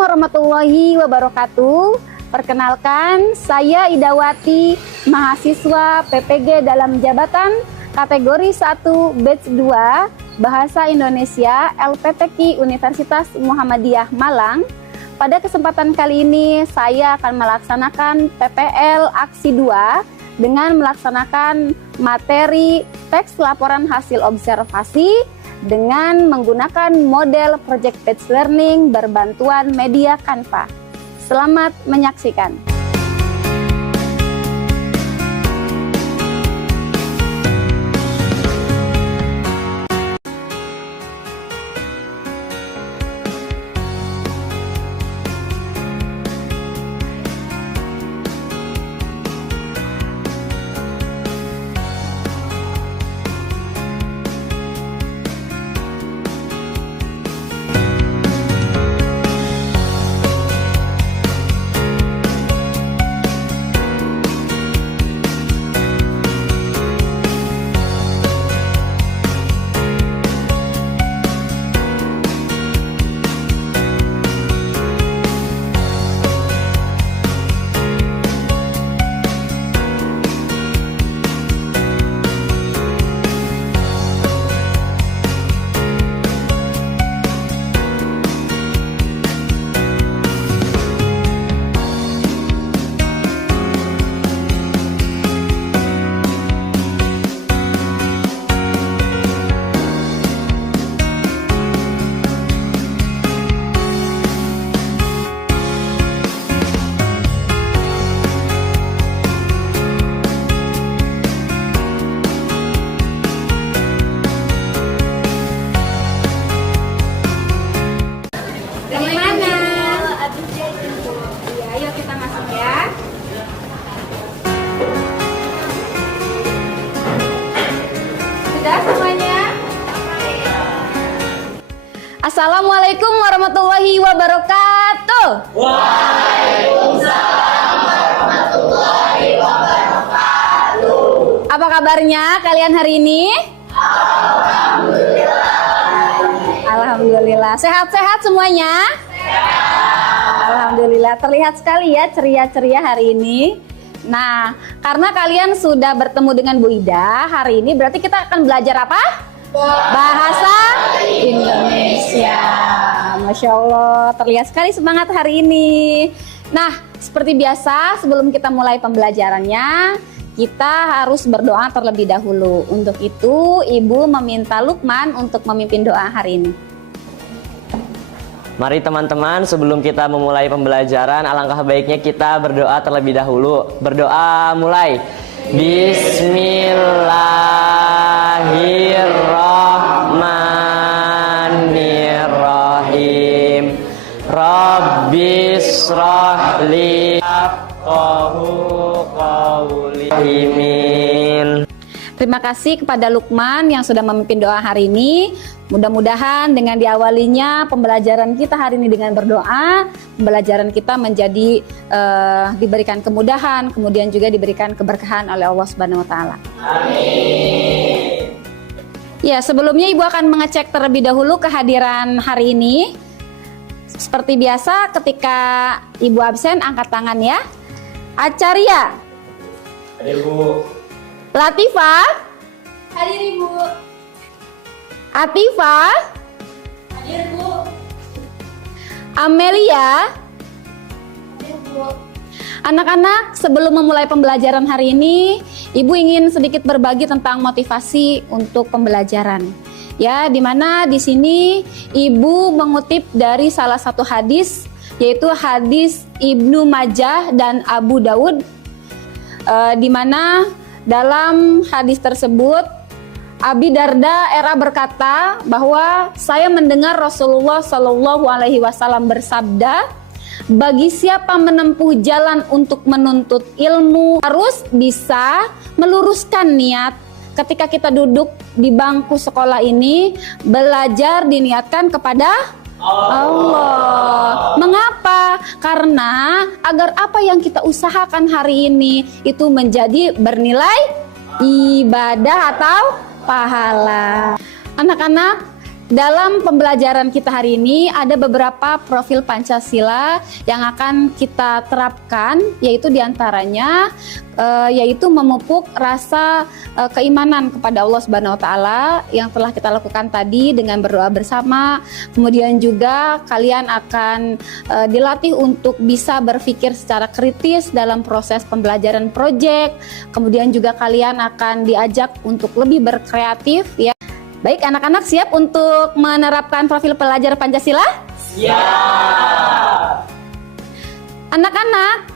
warahmatullahi wabarakatuh. Perkenalkan, saya Idawati, mahasiswa PPG dalam jabatan kategori 1 batch 2 Bahasa Indonesia LPTQ Universitas Muhammadiyah Malang. Pada kesempatan kali ini saya akan melaksanakan PPL Aksi 2 dengan melaksanakan materi teks laporan hasil observasi dengan menggunakan model project-based learning berbantuan media Canva. Selamat menyaksikan. Assalamualaikum warahmatullahi wabarakatuh. Waalaikumsalam warahmatullahi wabarakatuh. Apa kabarnya kalian hari ini? Alhamdulillah. Sehat-sehat semuanya? Sehat. Alhamdulillah. Terlihat sekali ya ceria-ceria hari ini. Nah, karena kalian sudah bertemu dengan Bu Ida hari ini, berarti kita akan belajar apa? Bahasa Indonesia. Masya Allah, terlihat sekali semangat hari ini. Nah, seperti biasa sebelum kita mulai pembelajarannya, kita harus berdoa terlebih dahulu. Untuk itu, Ibu meminta Lukman untuk memimpin doa hari ini. Mari teman-teman, sebelum kita memulai pembelajaran, alangkah baiknya kita berdoa terlebih dahulu. Berdoa mulai. Bismillahirrahmanirrahim. Rabbis rahli qawli. Terima kasih kepada Lukman yang sudah memimpin doa hari ini. Mudah-mudahan dengan diawalinya pembelajaran kita hari ini dengan berdoa, pembelajaran kita menjadi diberikan kemudahan, kemudian juga diberikan keberkahan oleh Allah Subhanahu wa taala. Amin. Ya, sebelumnya Ibu akan mengecek terlebih dahulu kehadiran hari ini. Seperti biasa ketika Ibu absen angkat tangan ya. Acarya. Hadir Bu. Latifah. Hadir Ibu. Atifah. Hadir Bu. Amelia. Hadir Bu. Anak-anak, sebelum memulai pembelajaran hari ini, Ibu ingin sedikit berbagi tentang motivasi untuk pembelajaran. Ya, dimana di sini Ibu mengutip dari salah satu hadis, yaitu hadis Ibnu Majah dan Abu Daud, di mana dalam hadis tersebut Abi Darda era berkata bahwa saya mendengar Rasulullah Shallallahu Alaihi Wasallam bersabda, bagi siapa menempuh jalan untuk menuntut ilmu harus bisa meluruskan niat. Ketika kita duduk di bangku sekolah ini, belajar diniatkan kepada Allah. Mengapa? Karena agar apa yang kita usahakan hari ini itu menjadi bernilai ibadah atau pahala. Anak-anak, dalam pembelajaran kita hari ini ada beberapa profil Pancasila yang akan kita terapkan, yaitu diantaranya yaitu memupuk rasa keimanan kepada Allah Subhanahu Wa Taala yang telah kita lakukan tadi dengan berdoa bersama. Kemudian juga kalian akan dilatih untuk bisa berpikir secara kritis dalam proses pembelajaran proyek. Kemudian juga kalian akan diajak untuk lebih berkreatif, ya. Baik, anak-anak siap untuk menerapkan profil pelajar Pancasila? Siap. Anak-anak,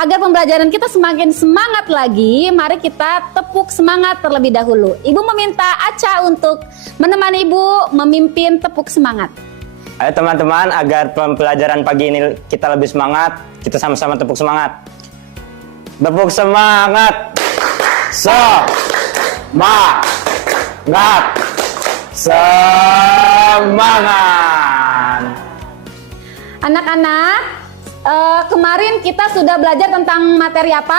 agar pembelajaran kita semakin semangat lagi, mari kita tepuk semangat terlebih dahulu. Ibu meminta Aca untuk menemani Ibu memimpin tepuk semangat. Ayo teman-teman, agar pembelajaran pagi ini kita lebih semangat, kita sama-sama tepuk semangat. Tepuk semangat. Semangat. Semangat. Anak-anak, kemarin kita sudah belajar tentang materi apa?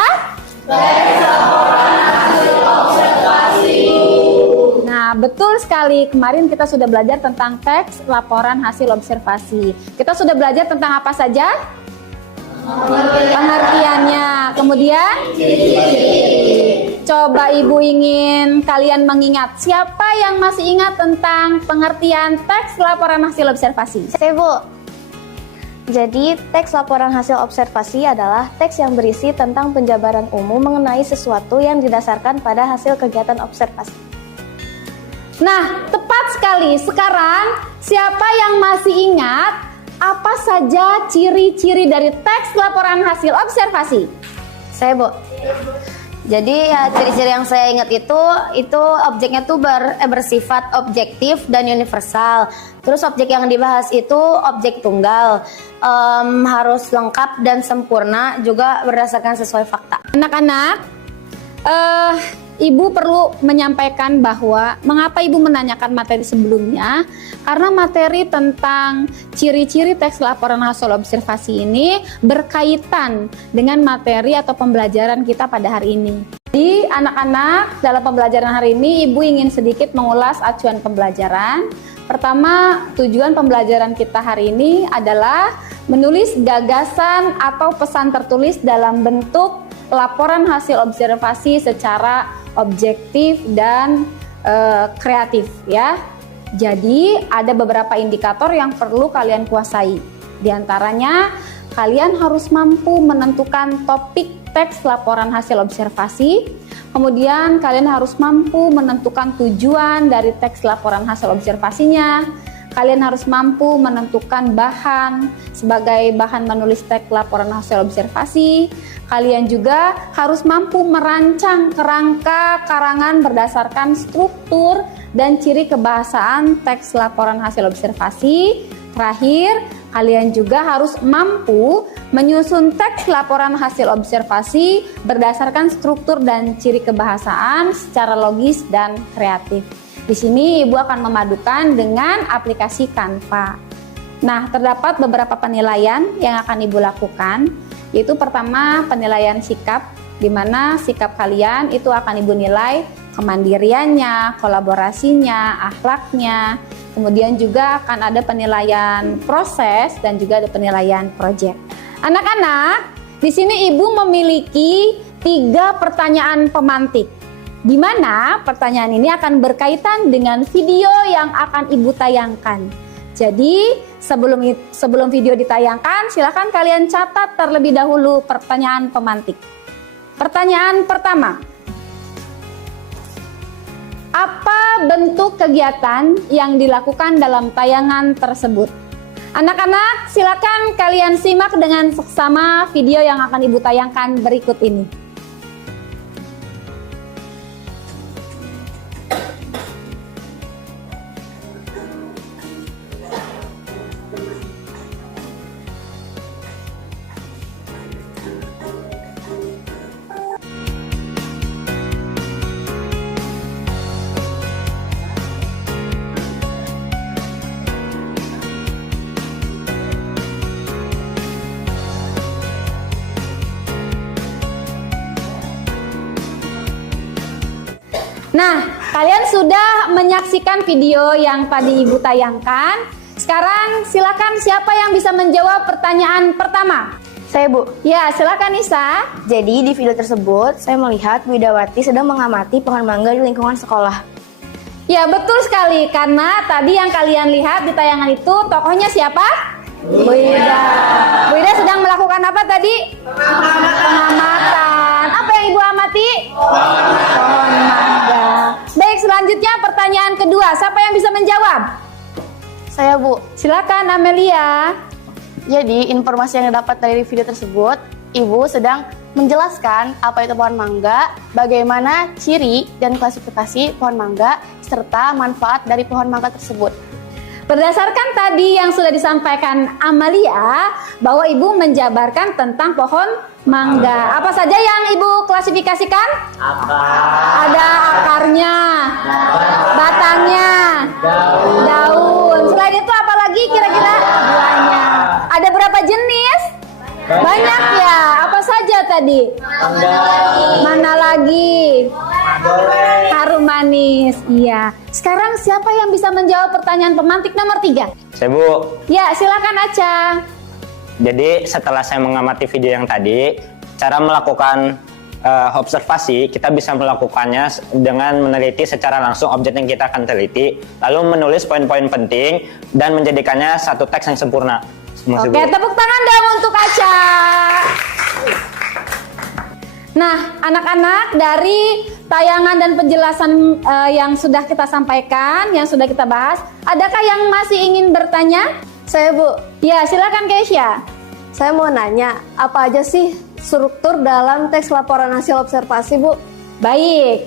Nah, betul sekali. Kemarin kita sudah belajar tentang teks laporan hasil observasi. Kita sudah belajar tentang apa saja? Pengertiannya. Kemudian coba Ibu ingin kalian mengingat, siapa yang masih ingat tentang pengertian teks laporan hasil observasi? Saya, Bu. Jadi, teks laporan hasil observasi adalah teks yang berisi tentang penjabaran umum mengenai sesuatu yang didasarkan pada hasil kegiatan observasi. Nah, tepat sekali. Sekarang, siapa yang masih ingat apa saja ciri-ciri dari teks laporan hasil observasi? Saya, Bu. Jadi ya, ciri-ciri yang saya ingat itu objeknya tuh bersifat objektif dan universal. Terus objek yang dibahas itu objek tunggal, harus lengkap dan sempurna, juga berdasarkan sesuai fakta. Anak-anak, Ibu perlu menyampaikan bahwa mengapa Ibu menanyakan materi sebelumnya, karena materi tentang ciri-ciri teks laporan hasil observasi ini berkaitan dengan materi atau pembelajaran kita pada hari ini. Jadi anak-anak, dalam pembelajaran hari ini Ibu ingin sedikit mengulas acuan pembelajaran. Pertama, tujuan pembelajaran kita hari ini adalah menulis gagasan atau pesan tertulis dalam bentuk laporan hasil observasi secara objektif dan kreatif, ya. Jadi ada beberapa indikator yang perlu kalian kuasai. Di antaranya, kalian harus mampu menentukan topik teks laporan hasil observasi. Kemudian kalian harus mampu menentukan tujuan dari teks laporan hasil observasinya. Kalian harus mampu menentukan bahan sebagai bahan menulis teks laporan hasil observasi. Kalian juga harus mampu merancang kerangka karangan berdasarkan struktur dan ciri kebahasaan teks laporan hasil observasi. Terakhir, kalian juga harus mampu menyusun teks laporan hasil observasi berdasarkan struktur dan ciri kebahasaan secara logis dan kreatif. Di sini Ibu akan memadukan dengan aplikasi Canva. Nah, terdapat beberapa penilaian yang akan Ibu lakukan, yaitu pertama penilaian sikap, di mana sikap kalian itu akan Ibu nilai kemandiriannya, kolaborasinya, akhlaknya. Kemudian juga akan ada penilaian proses dan juga ada penilaian proyek. Anak-anak, di sini Ibu memiliki 3 pertanyaan pemantik, di mana pertanyaan ini akan berkaitan dengan video yang akan Ibu tayangkan. Jadi sebelum video ditayangkan, silakan kalian catat terlebih dahulu pertanyaan pemantik. Pertanyaan pertama, apa bentuk kegiatan yang dilakukan dalam tayangan tersebut? Anak-anak, silakan kalian simak dengan seksama video yang akan Ibu tayangkan berikut ini. Nah, kalian sudah menyaksikan video yang tadi Ibu tayangkan. Sekarang silakan siapa yang bisa menjawab pertanyaan pertama? Saya, Bu. Ya, silakan Nisa. Jadi di video tersebut saya melihat Bu Widawati sedang mengamati pohon mangga di lingkungan sekolah. Ya, betul sekali, karena tadi yang kalian lihat di tayangan itu tokohnya siapa? Bu Ida. Bu Ida sedang melakukan apa tadi? Pengamatan. Apa yang Ibu amati? Pohon mangga. Baik, selanjutnya pertanyaan kedua. Siapa yang bisa menjawab? Saya, Bu. Silakan Amelia. Jadi informasi yang didapat dari video tersebut, Ibu sedang menjelaskan apa itu pohon mangga, bagaimana ciri dan klasifikasi pohon mangga, serta manfaat dari pohon mangga tersebut. Berdasarkan tadi yang sudah disampaikan Amalia, bahwa Ibu menjabarkan tentang pohon mangga. Apa saja yang Ibu klasifikasikan? Ada akarnya, batangnya, daun. Selain itu apa lagi kira-kira? Buahnya. Ada berapa jenis? Banyak ya. Apa saja tadi? Mana lagi? Harum manis. Iya. Sekarang siapa yang bisa menjawab pertanyaan pemantik nomor 3? Saya, Bu. Ya, silakan Aca. Jadi setelah saya mengamati video yang tadi, cara melakukan observasi, kita bisa melakukannya dengan meneliti secara langsung objek yang kita akan teliti, lalu menulis poin-poin penting dan menjadikannya satu teks yang sempurna. Oke, tepuk tangan dong untuk Aca. Nah, anak-anak, dari tayangan dan penjelasan yang sudah kita sampaikan, yang sudah kita bahas, adakah yang masih ingin bertanya? Saya, Bu. Ya, silakan Keisha. Saya mau nanya, apa aja sih struktur dalam teks laporan hasil observasi, Bu? Baik.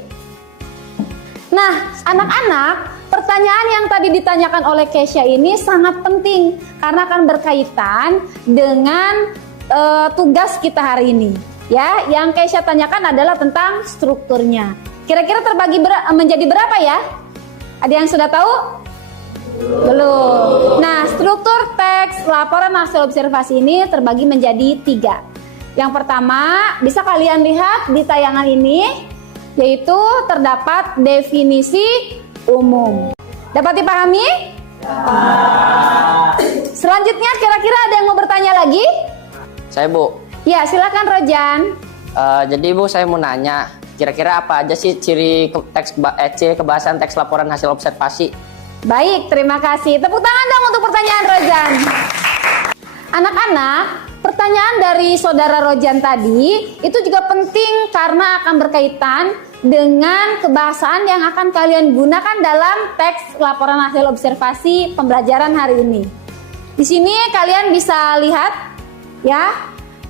Nah, anak-anak, pertanyaan yang tadi ditanyakan oleh Keisha ini sangat penting karena akan berkaitan dengan tugas kita hari ini. Ya, yang Keisha tanyakan adalah tentang strukturnya. Kira-kira terbagi menjadi berapa ya? Ada yang sudah tahu? Belum. Nah, struktur teks laporan hasil observasi ini terbagi menjadi 3. Yang pertama, bisa kalian lihat di tayangan ini, yaitu terdapat definisi umum. Dapat dipahami? Selanjutnya, kira-kira ada yang mau bertanya lagi? Saya, Bu. Ya, silakan Rojan. Jadi Bu, saya mau nanya, kira-kira apa aja sih ciri ciri kebahasan teks laporan hasil observasi? Baik, terima kasih. Tepuk tangan dong untuk pertanyaan Rojan. Anak-anak, pertanyaan dari saudara Rojan tadi itu juga penting karena akan berkaitan dengan kebahasaan yang akan kalian gunakan dalam teks laporan hasil observasi pembelajaran hari ini. Di sini kalian bisa lihat ya,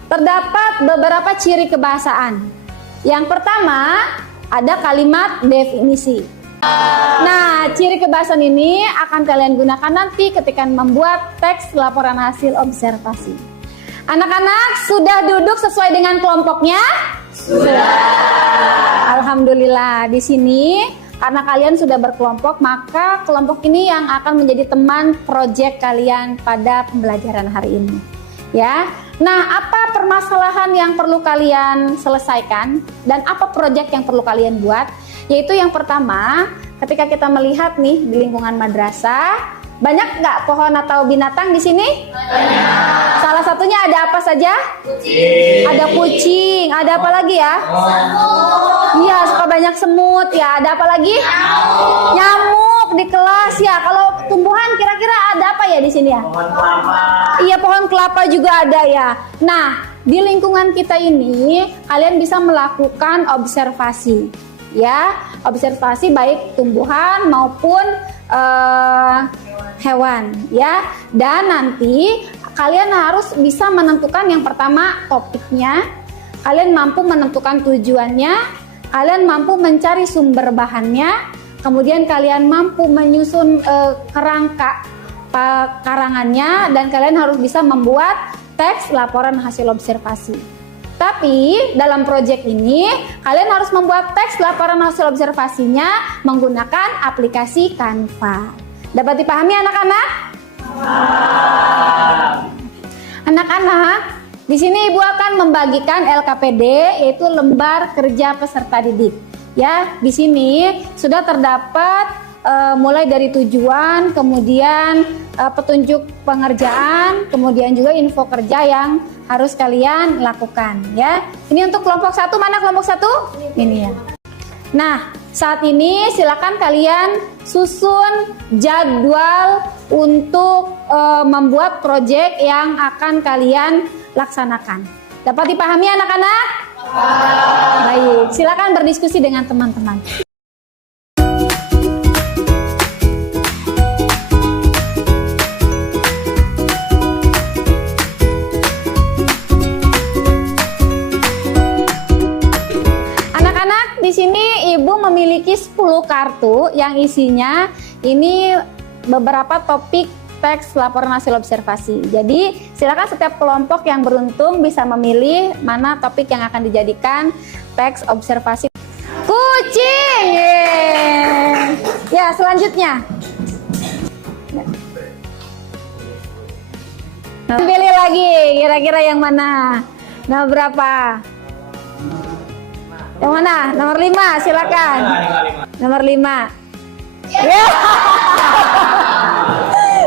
terdapat beberapa ciri kebahasaan. Yang pertama, ada kalimat definisi. Nah, ciri kebahasaan ini akan kalian gunakan nanti ketika membuat teks laporan hasil observasi. Anak-anak sudah duduk sesuai dengan kelompoknya? Sudah. Alhamdulillah. Di sini karena kalian sudah berkelompok, maka kelompok ini yang akan menjadi teman proyek kalian pada pembelajaran hari ini. Ya. Nah, apa permasalahan yang perlu kalian selesaikan dan apa proyek yang perlu kalian buat? Yaitu yang pertama, ketika kita melihat nih di lingkungan madrasah, banyak nggak pohon atau binatang di sini? Banyak. Salah satunya ada apa saja? Kucing. Ada kucing. Ada apa lagi ya? Iya, suka banyak semut ya. Ada apa lagi? Nyamuk di kelas ya. Kalau tumbuhan kira-kira ada apa ya di sini ya? Pohon kelapa. Iya, pohon kelapa juga ada ya. Nah, di lingkungan kita ini kalian bisa melakukan observasi. Ya, observasi baik tumbuhan maupun hewan ya. Dan nanti kalian harus bisa menentukan yang pertama topiknya, kalian mampu menentukan tujuannya, kalian mampu mencari sumber bahannya, kemudian kalian mampu menyusun kerangka karangannya, dan kalian harus bisa membuat teks laporan hasil observasi. Tapi dalam proyek ini kalian harus membuat teks laporan hasil observasinya menggunakan aplikasi Canva. Dapat dipahami anak-anak? Anak-anak, di sini Ibu akan membagikan LKPD, yaitu lembar kerja peserta didik. Ya, di sini sudah terdapat mulai dari tujuan, kemudian petunjuk pengerjaan, kemudian juga info kerja yang harus kalian lakukan ya. Ini untuk kelompok 1, mana kelompok 1? Ini ya. Nah, saat ini silakan kalian susun jadwal untuk membuat proyek yang akan kalian laksanakan. Dapat dipahami anak-anak? Baik, silakan berdiskusi dengan teman-teman. Anak-anak, di sini Ibu memiliki 10 kartu yang isinya ini beberapa topik teks laporan hasil observasi. Jadi silakan setiap kelompok yang beruntung bisa memilih mana topik yang akan dijadikan teks observasi. Kucing. Yeay. Ya, selanjutnya. Pilih lagi, kira-kira yang mana? Nah, berapa? Yang mana? Nomor 5, silakan. Nomor 5. Ya.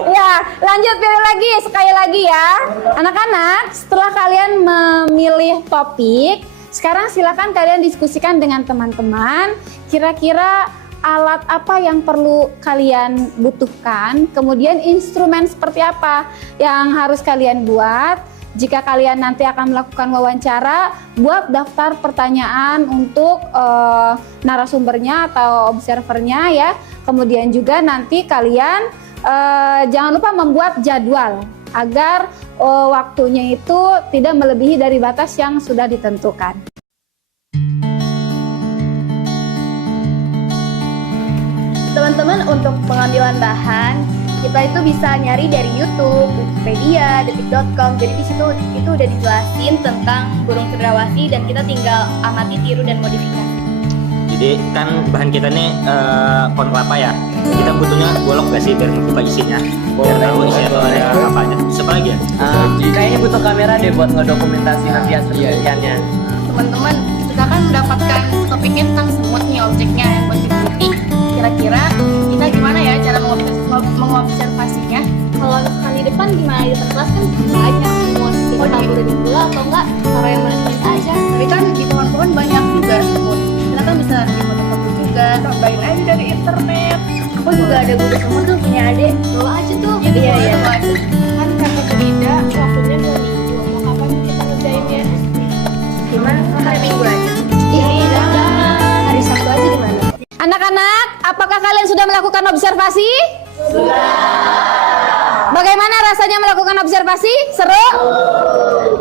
Ya, lanjut pilih lagi, sekali lagi ya. Anak-anak, setelah kalian memilih topik, sekarang silakan kalian diskusikan dengan teman-teman. Kira-kira alat apa yang perlu kalian butuhkan, kemudian instrumen seperti apa yang harus kalian buat. Jika kalian nanti akan melakukan wawancara, buat daftar pertanyaan untuk narasumbernya atau observernya ya. Kemudian juga nanti kalian jangan lupa membuat jadwal agar waktunya itu tidak melebihi dari batas yang sudah ditentukan. Teman-teman, untuk pengambilan bahan kita itu bisa nyari dari YouTube, Wikipedia, detik.com. Jadi di situ itu udah dijelasin tentang burung cendrawasih dan kita tinggal amati, tiru dan modifikasi. Jadi kan bahan kita nih pohon kelapa ya. Kita butuhnya golok gak sih biar ngebuka isinya? Biar tahu isinya tuh ada apa aja. Siapa lagi ya? Kayaknya butuh kamera deh buat ngedokumentasi nanti hasil penelitiannya. Teman-teman, kita kan mendapatkan topiknya tentang semut nih, objeknya yang buat diikuti. Kira-kira kita gimana ya cara mengobservasinya? Kalau misalkan di depan gimana? Di depan kelas kan banyak semut. Kita taburin pula atau enggak taruh yang mana aja. Tapi kan di pohon-pohon banyak juga semut. Kita kan bisa foto-foto juga. Cobain aja dari internet. Aku juga ada guru semut tuh, punya adik. Bawa aja tuh. Iya. Kan karena beda waktunya 2 minggu. Mau kapan kita ngerjainnya? Gimana? Hari Minggu aja. Iya. Hari Sabtu aja gimana? Anak-anak, apakah kalian sudah melakukan observasi? Sudah. Bagaimana rasanya melakukan observasi? Seru?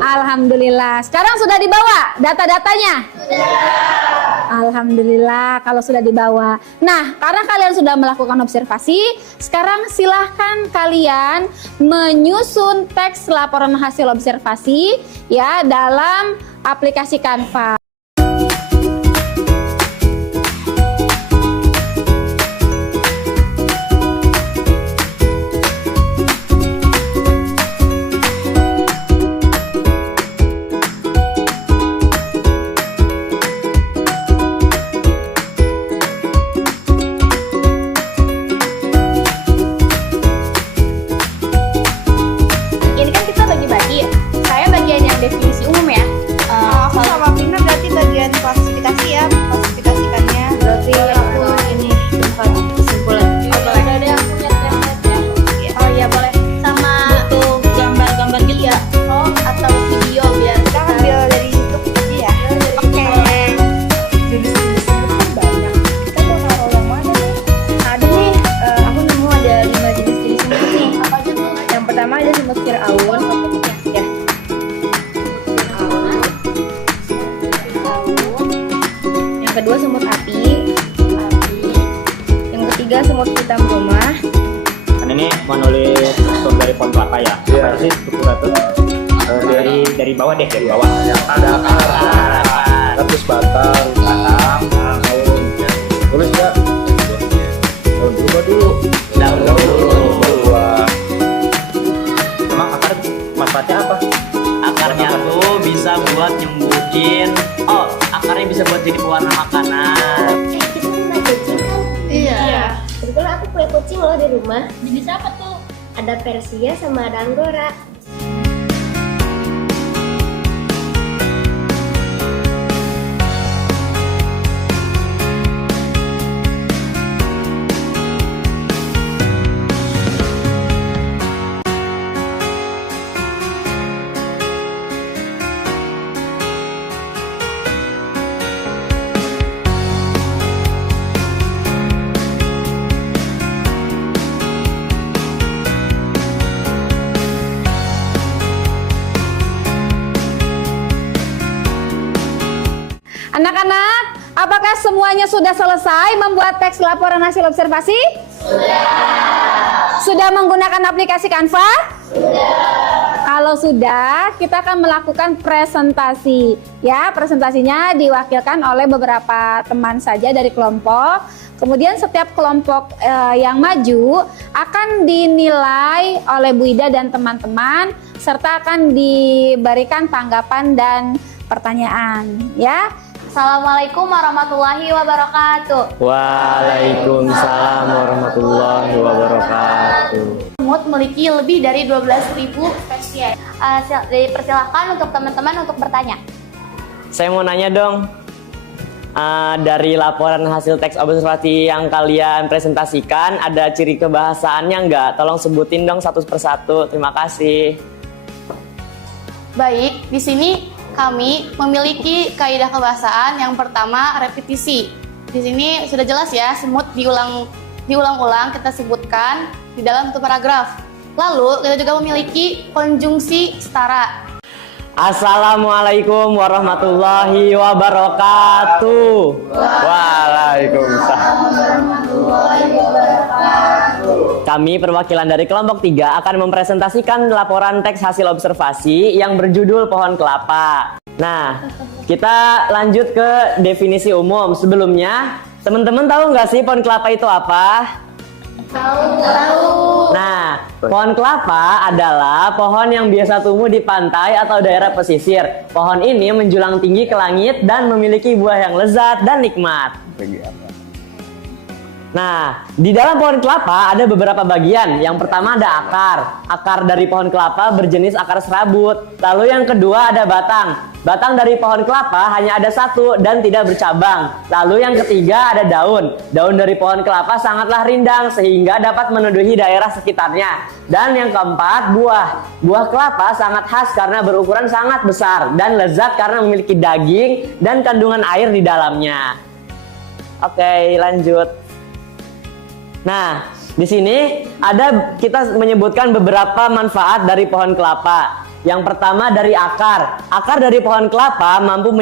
Alhamdulillah. Sekarang sudah dibawa data-datanya? Sudah. Alhamdulillah kalau sudah dibawa. Nah, karena kalian sudah melakukan observasi, sekarang silahkan kalian menyusun teks laporan hasil observasi ya dalam aplikasi Canva. Ini kan kita bagi-bagi ya. Saya bagian yang definisi umum ya. Aku sama Vina berarti bagian klasifikasi ya. Klasifikasikannya. Berarti aku ini kesimpulan. Ada yang punya template ya. Oh iya boleh. Sama Butuh gambar-gambar gitu ya. oh atau video biar Kita ambil dari YouTube aja ya. Oke. Jenis-jenis semut kan banyak. Kita mau naruh yang mana nih? ada nih. Aku nemu ada 5 jenis semut nih. Apa aja tuh? Yang pertama ada semut Firaun. Ya. Yang kedua semut api. Yang ketiga semut hitam rumah. Kan ini mau nulis struktur dari pohon kelapa ya. Apa sih struktur itu? Dari bawah deh, dari bawah. Ada akar, terus batang, daun. Tulis nggak? Daun berubah dulu. Daun dulu. Berubah. Emang akar manfaatnya apa? Akarnya tuh bisa buat nyembuhin. Oh, akarnya yang bisa buat jadi pewarna makanan. Kita punya kucing kan? Iya. Kebetulan aku punya kucing loh di rumah. Jenis apa tuh? Ada Persia sama ada Anggora. Anak-anak, apakah semuanya sudah selesai membuat teks laporan hasil observasi? Sudah menggunakan aplikasi Canva? Kalau sudah, kita akan melakukan presentasi. Ya, presentasinya diwakilkan oleh beberapa teman saja dari kelompok. Kemudian setiap kelompok yang maju akan dinilai oleh Bu Ida dan teman-teman, serta akan diberikan tanggapan dan pertanyaan. Ya. Assalamualaikum warahmatullahi wabarakatuh. Waalaikumsalam warahmatullahi wabarakatuh. Semut memiliki lebih dari 12.000 spesies. Dipersilahkan untuk teman-teman untuk bertanya. Saya mau nanya dong, dari laporan hasil teks observasi yang kalian presentasikan, ada ciri kebahasaannya nggak? Tolong sebutin dong satu persatu. Terima kasih. Baik, di sini kami memiliki kaidah kebahasaan. Yang pertama, repetisi. Di sini sudah jelas ya, semut diulang-ulang kita sebutkan di dalam satu paragraf. Lalu kita juga memiliki konjungsi setara. Assalamualaikum warahmatullahi wabarakatuh. Waalaikumsalam. Kami perwakilan dari kelompok 3 akan mempresentasikan laporan teks hasil observasi yang berjudul pohon kelapa. Nah, kita lanjut ke definisi umum. Sebelumnya, teman-teman tahu nggak sih pohon kelapa itu apa? Tahu. Nah, pohon kelapa adalah pohon yang biasa tumbuh di pantai atau daerah pesisir. Pohon ini menjulang tinggi ke langit dan memiliki buah yang lezat dan nikmat. Nah, di dalam pohon kelapa ada beberapa bagian. Yang pertama ada akar. Akar dari pohon kelapa berjenis akar serabut. Lalu yang kedua ada batang. Batang dari pohon kelapa hanya ada satu dan tidak bercabang. Lalu yang ketiga ada daun. Daun dari pohon kelapa sangatlah rindang sehingga dapat meneduhi daerah sekitarnya. Dan yang keempat buah. Buah kelapa sangat khas karena berukuran sangat besar dan lezat karena memiliki daging dan kandungan air di dalamnya. Oke, lanjut. Nah, di sini kita menyebutkan beberapa manfaat dari pohon kelapa. Yang pertama dari akar. Akar dari pohon kelapa mampu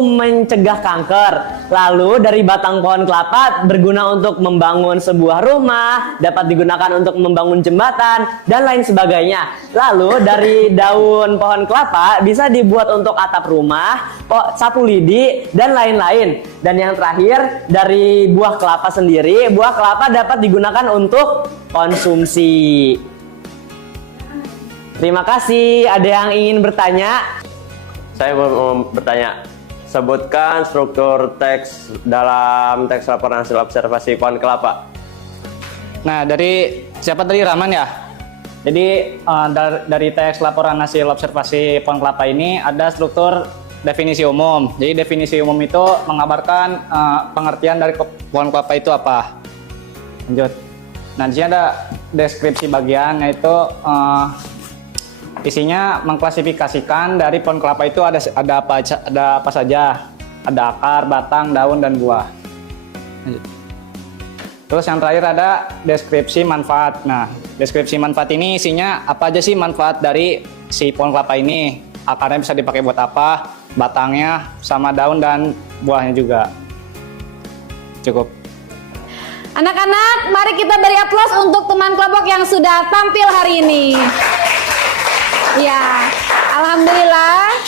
mencegah kanker. Lalu dari batang pohon kelapa berguna untuk membangun sebuah rumah, dapat digunakan untuk membangun jembatan, dan lain sebagainya. Lalu dari daun pohon kelapa bisa dibuat untuk atap rumah, sapu lidi, dan lain-lain. Dan yang terakhir dari buah kelapa sendiri, buah kelapa dapat digunakan untuk konsumsi. Terima kasih. Ada yang ingin bertanya? Saya mau bertanya. Sebutkan struktur teks dalam teks laporan hasil observasi pohon kelapa. Nah, dari siapa tadi, Rahman ya? Jadi dari teks laporan hasil observasi pohon kelapa ini ada struktur definisi umum. Jadi definisi umum itu mengabarkan pengertian dari pohon kelapa itu apa. Lanjut. Nah, di sini ada deskripsi bagian, yaitu isinya mengklasifikasikan dari pohon kelapa itu ada apa saja. Ada akar, batang, daun, dan buah. Terus yang terakhir ada deskripsi manfaat. Nah, deskripsi manfaat ini isinya apa aja sih manfaat dari si pohon kelapa ini. Akarnya bisa dipakai buat apa, batangnya, sama daun dan buahnya juga. Cukup. Anak-anak, mari kita beri aplaus untuk teman kelompok yang sudah tampil hari ini. Ya, alhamdulillah.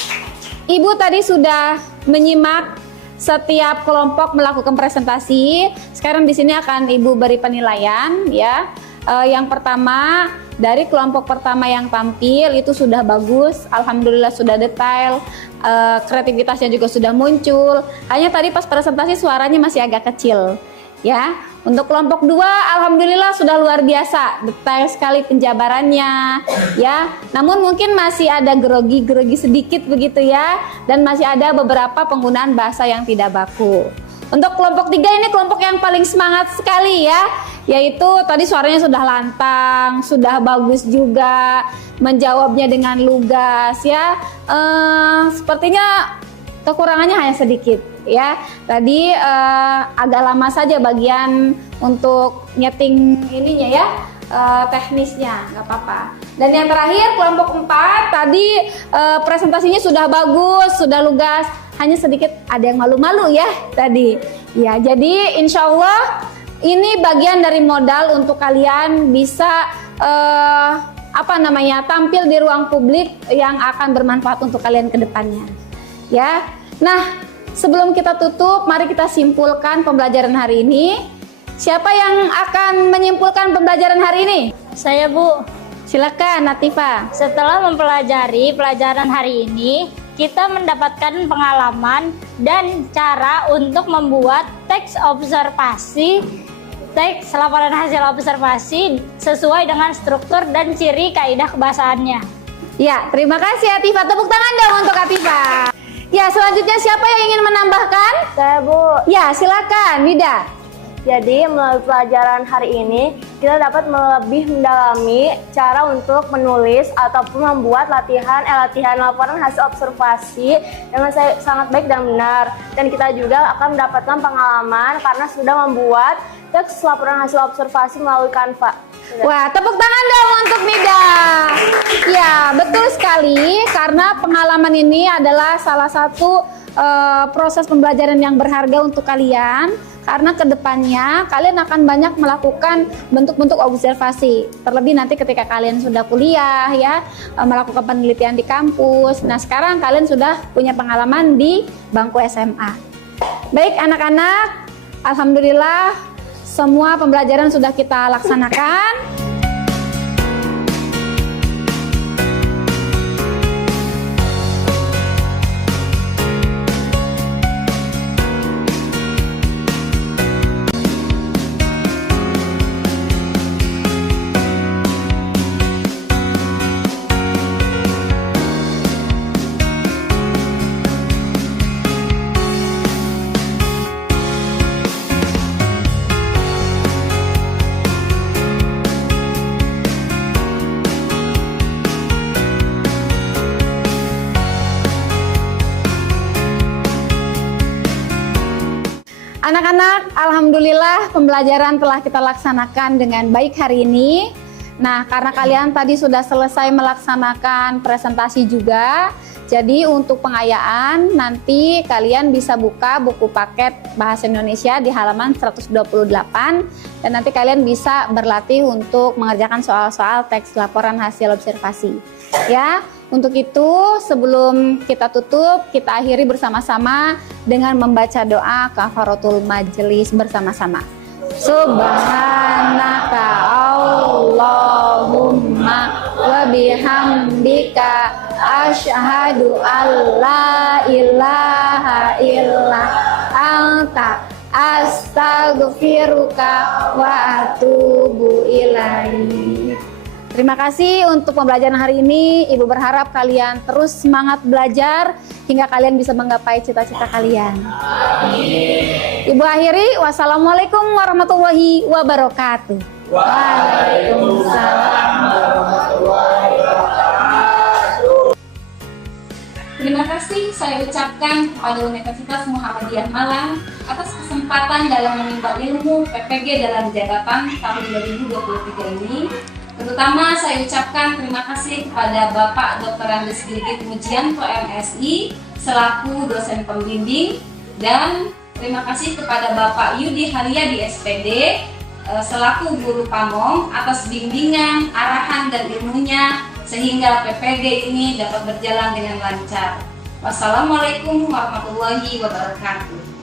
Ibu tadi sudah menyimak setiap kelompok melakukan presentasi. Sekarang di sini akan Ibu beri penilaian, ya. Yang pertama, dari kelompok pertama yang tampil itu sudah bagus, alhamdulillah sudah detail, kreativitasnya juga sudah muncul. Hanya tadi pas presentasi suaranya masih agak kecil, ya. Untuk kelompok 2, alhamdulillah sudah luar biasa, detail sekali penjabarannya, ya. Namun mungkin masih ada grogi sedikit begitu ya, dan masih ada beberapa penggunaan bahasa yang tidak baku. Untuk kelompok 3 ini kelompok yang paling semangat sekali ya, yaitu tadi suaranya sudah lantang, sudah bagus juga, menjawabnya dengan lugas ya. Sepertinya kekurangannya hanya sedikit ya. Tadi agak lama saja bagian untuk nyeting ininya ya, teknisnya, nggak apa-apa. Dan yang terakhir kelompok 4 tadi presentasinya sudah bagus, sudah lugas, hanya sedikit ada yang malu-malu ya tadi. Ya, jadi insya Allah ini bagian dari modal untuk kalian bisa tampil di ruang publik yang akan bermanfaat untuk kalian ke depannya. Ya. Nah, sebelum kita tutup, mari kita simpulkan pembelajaran hari ini. Siapa yang akan menyimpulkan pembelajaran hari ini? Saya, Bu. Silakan, Natifa. Setelah mempelajari pelajaran hari ini, kita mendapatkan pengalaman dan cara untuk membuat teks observasi, teks laporan hasil observasi sesuai dengan struktur dan ciri kaidah kebahasaannya. Ya, terima kasih Atifah. Tepuk tangan dong untuk Atifah. Ya, selanjutnya siapa yang ingin menambahkan? Saya, Bu. Ya, silakan, Nida. Jadi melalui pelajaran hari ini kita dapat lebih mendalami cara untuk menulis ataupun membuat latihan laporan hasil observasi dengan sangat baik dan benar. Dan kita juga akan mendapatkan pengalaman karena sudah membuat teks laporan hasil observasi melalui Canva. Wah, tepuk tangan dong untuk Nida. Ya, betul sekali, karena pengalaman ini adalah salah satu proses pembelajaran yang berharga untuk kalian. Karena kedepannya kalian akan banyak melakukan bentuk-bentuk observasi. Terlebih nanti ketika kalian sudah kuliah ya, melakukan penelitian di kampus. Nah, sekarang kalian sudah punya pengalaman di bangku SMA. Baik anak-anak, alhamdulillah semua pembelajaran sudah kita laksanakan. Anak-anak, alhamdulillah pembelajaran telah kita laksanakan dengan baik hari ini. Nah, karena kalian tadi sudah selesai melaksanakan presentasi juga, jadi untuk pengayaan nanti kalian bisa buka buku paket Bahasa Indonesia di halaman 128 dan nanti kalian bisa berlatih untuk mengerjakan soal-soal teks laporan hasil observasi. Ya, untuk itu sebelum kita tutup, kita akhiri bersama-sama dengan membaca doa kafaratul majelis bersama-sama. Subhanaka Allahumma wa bihamdika asyhadu alla ilaha illa anta astaghfiruka wa atubu ilaik. Terima kasih untuk pembelajaran hari ini. Ibu berharap kalian terus semangat belajar hingga kalian bisa menggapai cita-cita kalian. Amin. Ibu akhiri, wassalamualaikum warahmatullahi wabarakatuh. Waalaikumsalam warahmatullahi wabarakatuh. Terima kasih saya ucapkan kepada Universitas Muhammadiyah Malang atas kesempatan dalam menimba ilmu PPG dalam jabatan tahun 2023 ini. Terutama saya ucapkan terima kasih kepada Bapak Dr. Andes Gigit Mujianto MSI selaku dosen pembimbing dan terima kasih kepada Bapak Yudi Haryadi SPD selaku guru pamong atas bimbingan, arahan dan ilmunya sehingga PPG ini dapat berjalan dengan lancar. Wassalamualaikum warahmatullahi wabarakatuh.